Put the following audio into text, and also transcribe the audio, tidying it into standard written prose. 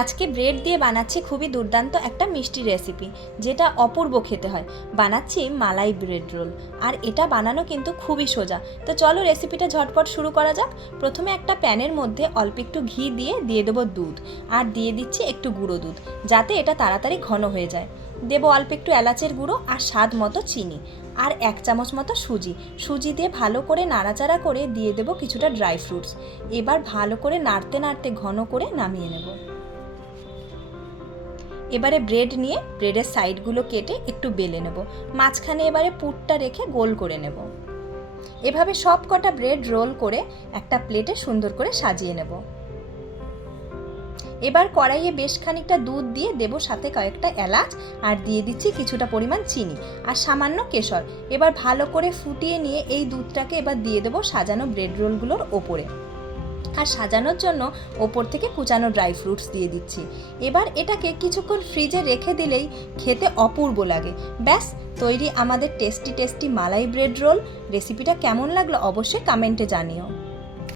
আজকে ব্রেড দিয়ে বানাচ্ছি খুবই দুর্দান্ত একটা মিষ্টি রেসিপি, যেটা অপূর্ব খেতে হয়। বানাচ্ছি মালাই ব্রেড রোল। আর এটা বানানো কিন্তু খুবই সোজা। তো চলো রেসিপিটা ঝটপট শুরু করা যাক। প্রথমে একটা প্যানের মধ্যে অল্প একটু ঘি দিয়ে দেবো দুধ, আর দিয়ে দিচ্ছি একটু গুঁড়ো দুধ, যাতে এটা তাড়াতাড়ি ঘন হয়ে যায়। দেবো অল্প একটু এলাচের গুঁড়ো আর স্বাদ মতো চিনি, আর 1 চামচ মতো সুজি দিয়ে ভালো করে নাড়াচাড়া করে দিয়ে দেবো কিছুটা ড্রাই ফ্রুটস। এবার ভালো করে নাড়তে নাড়তে ঘন করে নামিয়ে নেব। এবারে ব্রেড নিয়ে ব্রেডের সাইডগুলো কেটে একটু বেলে নেব। মাঝখানে এবারে পুরটা রেখে গোল করে নেব। এভাবে সব কটা ব্রেড রোল করে একটা প্লেটে সুন্দর করে সাজিয়ে নেব। এবার কড়াইয়ে বেশ খানিকটা দুধ দিয়ে দেব, সাথে কয়েকটা এলাচ, আর দিয়ে দিচ্ছি কিছুটা পরিমাণ চিনি আর সামান্য কেশর। এবার ভালো করে ফুটিয়ে নিয়ে এই দুধটাকে এবার দিয়ে দেবো সাজানো ব্রেড রোলগুলোর ওপরে, আর সাজানোর জন্য ওপর থেকে কুচানো ড্রাই ফ্রুটস দিয়ে দিচ্ছি। এবার এটাকে কিছুক্ষণ ফ্রিজে রেখে দিলেই খেতে অপূর্ব লাগে। ব্যাস তৈরি আমাদের টেস্টি মালাই ব্রেড রোল। রেসিপিটা কেমন লাগলো অবশ্যই কমেন্টে জানিও।